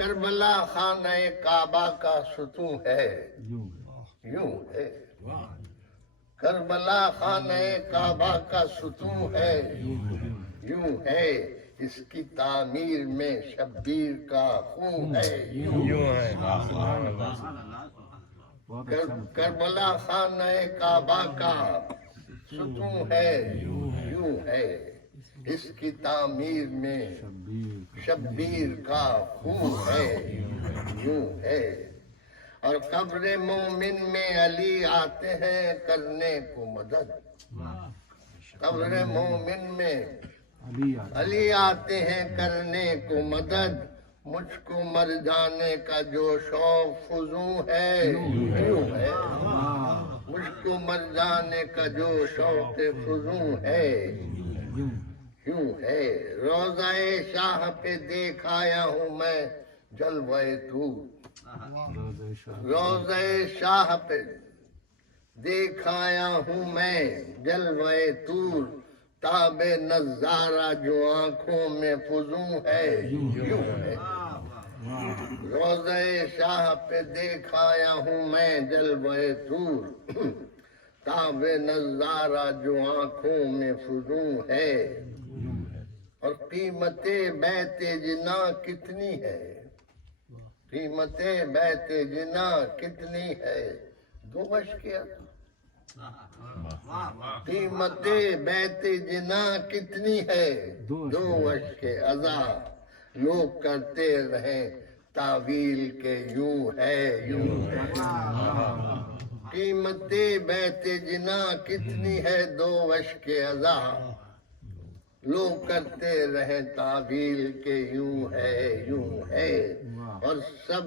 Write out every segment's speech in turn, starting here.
کربلا خانہ کعبہ کا ستون ہے، یوں ہے، کربلا خانہ کعبہ کا ستون ہے، یوں ہے، اس کی تعمیر میں شبیر کا خون ہے، یوں ہے، کربلا خانہ کعبہ کا ستون ہے، یوں ہے، اس کی تعمیر میں شبیر کا خون ہے، یوں ہے، اور قبر مومن میں علی آتے ہیں کرنے کو مدد، قبر مومن میں علی آتے ہیں کرنے کو مدد، مجھ کو مر جانے کا جو شوق فزوں ہے، یوں ہے، مجھ کو مر جانے کا جو شوق فزوں ہے، یوں ہے، روضہ شاہ پہ دیکھ آیا ہوں میں جلوہ طور، روضہ شاہ پہ دیکھ آیا ہوں میں جلوہ طور، تاب نظارہ جو آنکھوں میں فزوں ہے، یوں ہے، روضہ شاہ پہ دیکھ آیا ہوں میں جلوہ طور، تاب نظارہ جو آنکھوں میں فزوں ہے، اور قیمت بیت جنا کتنی ہے، قیمت بیت جنا کتنی ہے، دو گز کے قیمت بیت جنا کتنی ہے، دو گز کے عزا، لوگ کرتے رہیں تعویل کے یوں ہے، یوں ہے، قیمت بیت جنا کتنی ہے، دو گز کے عزا، لوگ کرتے رہیں تعویل کے یوں ہے، یوں ہے، اور سب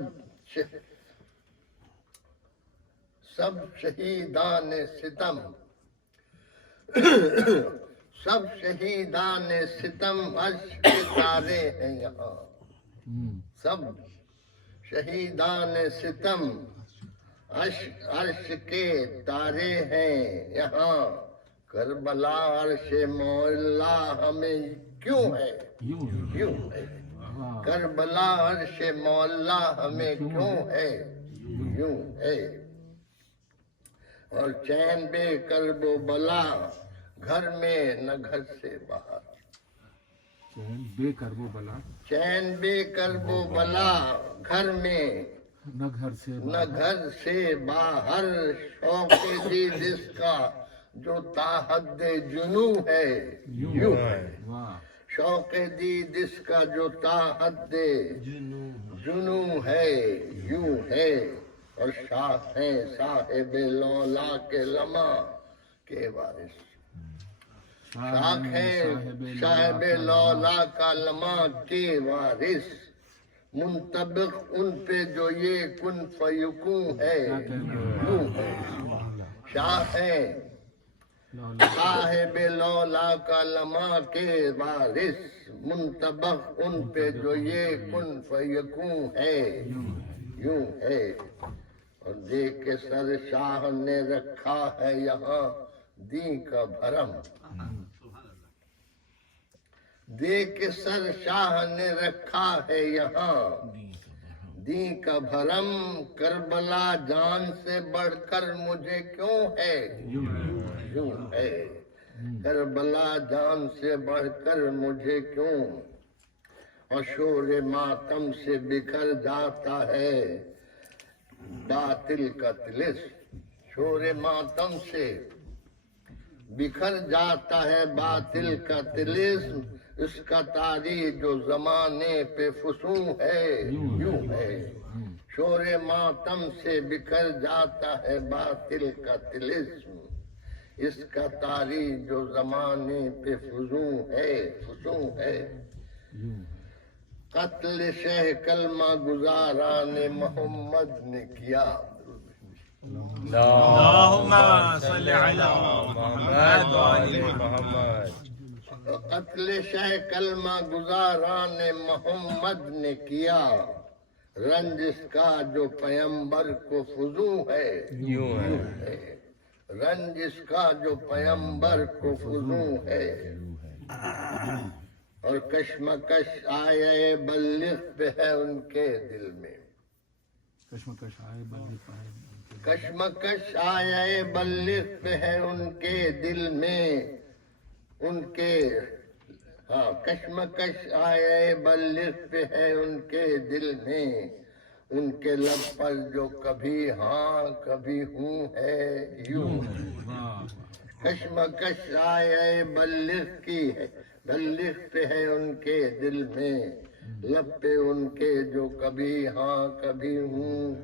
شہیدان ستم، سب شہیدان ستم عرش کے تارے ہیں یہاں، سب شہیدان ستم عرش کے تارے ہیں یہاں، کربلا عرش مولا ہمیں کیوں ہے، یوں ہے، کربلا عرش مولا ہمیں کیوں ہے، یوں ہے، اور چین بے کرب و بلا گھر میں نہ گھر سے باہر، چین بے کرب و بلا، چین بے کرب و بلا گھر میں نہ گھر سے نہ گھر سے باہر، شوق دید اس کا جو تاحد جنوں ہے، یوں ہے، شوق دید اس کا جو تاحد جنوں ہے، یوں ہے، اور شاہ ہیں صاحب لولا کے لمع کے وارث، شاخ ہیں صاحب لولا کا لمع کے وارث، منطبق ان پہ جو یہ کن فیکون ہے، یوں ہے، شاہ ہیں صاحب لولا کا لمع کے وارث، منطبق ان پہ جو یہ کن فیکون ہے، یوں ہے، اور دیکھ کے سر شاہ نے رکھا ہے یہاں دین کا بھرم، دیکھ کے سر شاہ نے رکھا ہے یہاں دین کا بھرم، کربلا جان سے بڑھ کر مجھے کیوں ہے، یوں ہے، کربلا جان سے بڑھ کر مجھے کیوں، اور شور ماتم سے بکھر جاتا ہے باطل کا طلسم، شور ماتم سے بکھر جاتا ہے باطل کا طلسم، اس کا تاریخ جو زمانے پہ فسوں ہے، یوں ہے، شور ماتم سے بکھر جاتا ہے باطل کا طلسم، اس کا تاریخ جو زمانے پہ فسوں ہے، قتل شہ کلمہ گزاران محمد نے کیا، اللهم صل على محمد وآل محمد، قتل شہ کلمہ گزاران محمد نے کیا، رنج اس کا جو پیمبر کو فزوں ہے، یوں ہے، رنج اس کا جو پیمبر کو فزوں ہے، اور کشمکش آئے بلغ پہ ہے ان کے دل میں، کشمکش آئے بلغ پائے کشمکش آئے بلغ پہ ہے ان کے دل میں، ان کے کشمکش آئے بلغ پہ ہے ان کے دل میں، ان کے لب پر جو کبھی ہاں کبھی ہوں ہے یوں ہے، کشمکش آئے بلغ کی ہے، بلغ پہ ہے ان کے دل میں، لب پہ ان کے جو کبھی ہاں کبھی ہوں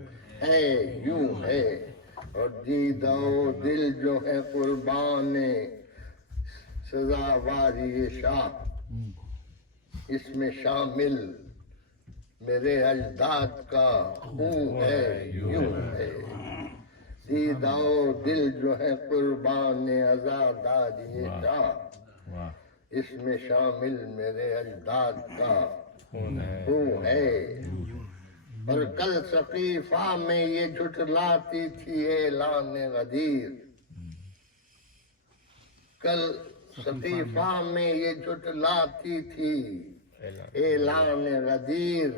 ہے یوں ہے، اور دیدہ و دل جو ہے قربان سزاواری شاہ، اس میں شامل میرے اجداد کا خون ہے یوں ہے، دیدہ و دل جو ہے قربان عزاداری شاہ، اس میں شامل میرے اجداد کا خون ہے، اور کل سقیفہ میں یہ جھٹلاتی تھی اعلان غدیر، کل سقیفہ میں یہ جھٹلاتی تھی اعلان غدیر،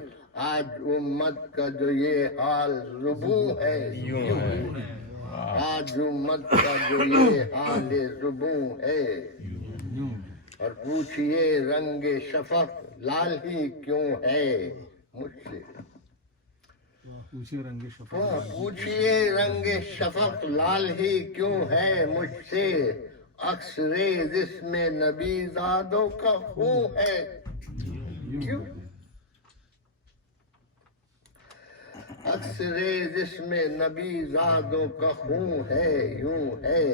آج امت کا جو یہ حال ربوں ہے یوں ہے، آج امت کا جو یہ حال ربوں ہے، اور پوچھئے رنگ شفق لال ہی کیوں ہے مجھ سے، پوچھئے رنگ شفق پوچھئے رنگ شفق لال ہی کیوں ہے مجھ سے، عکس ریز اس میں نبی زادوں کا خون ہے کیوں، عکس ریز اس میں نبی زادوں کا خون ہے یوں ہے،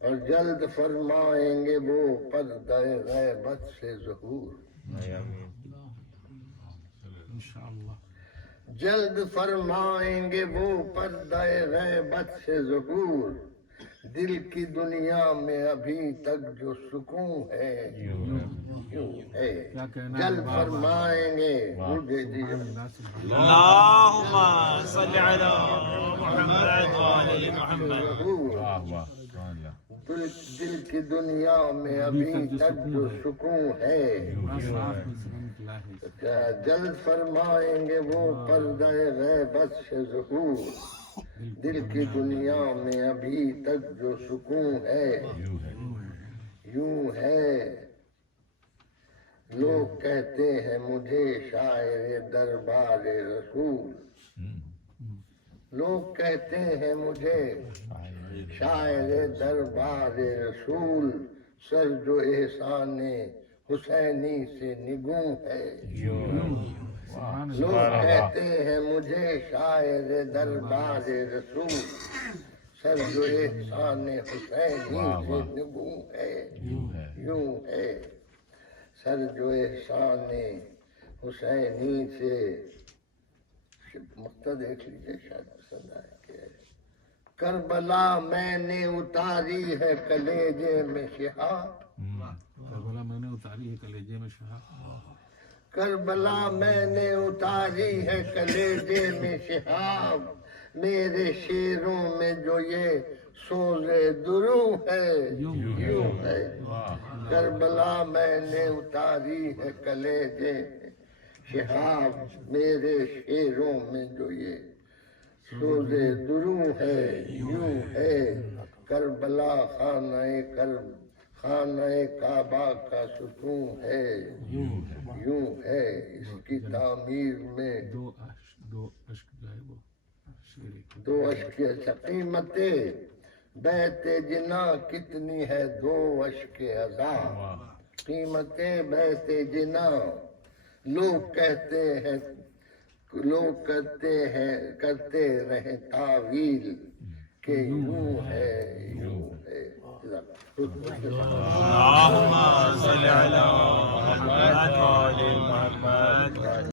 اور جلد فرمائیں گے وہ پردہ غیبت سے ظہور، انشاءاللہ جلد فرمائیں گے وہ پردہ غیبت سے ظہور، دل کی دنیا میں ابھی تک جو سکون ہے یوں ہے، جلد فرمائیں گے مجھے اللهم صل على محمد وعلى محمد. دل کی دنیا میں ابھی تک جو سکون ہے، جلد فرمائیں گے وہ پردہ غیبت سے ظہور، دل کی دنیا میں ابھی تک جو سکون ہے یوں ہے، لوگ کہتے ہیں مجھے شاعر دربار رسول، لوگ کہتے ہیں مجھے شاعر دربار رسول، سر جو احسان حسینی سے نگوں ہے، لوگ کہتے ہیں مجھے شاعر دربار رسول، سر جو احسان حسینی سے نگوں ہے یوں ہے، سر جو احسان حسینی سے، مقطع دیکھ لیجئے شاید پسند آئے کہ کربلا میں نے اتاری ہے کلیجے میں شہاب، کربلا میں نے اتاری ہے کلیجے میں شہاب، کربلا میں نے اتاری ہے کلیجے میں شہاب، میرے شیروں میں جو یہ سوز درو ہے یوں ہے، کربلا میں نے اتاری ہے کلیجے میں شہاب، میرے شیروں میں جو یہ سوز درو ہے یوں ہے، کربلا خانہ کعبہ کا ستون ہے یوں ہے، اس کی تعمیر میں دو اشک جو ہے وہ دو اشک قیمت بیت جنا کتنی ہے، دو اشک عزا، قیمت بیت جنا، لوگ کہتے ہیں کرتے رہے تعویل کہ یوں ہے یوں ہے، اللهم صل على محمد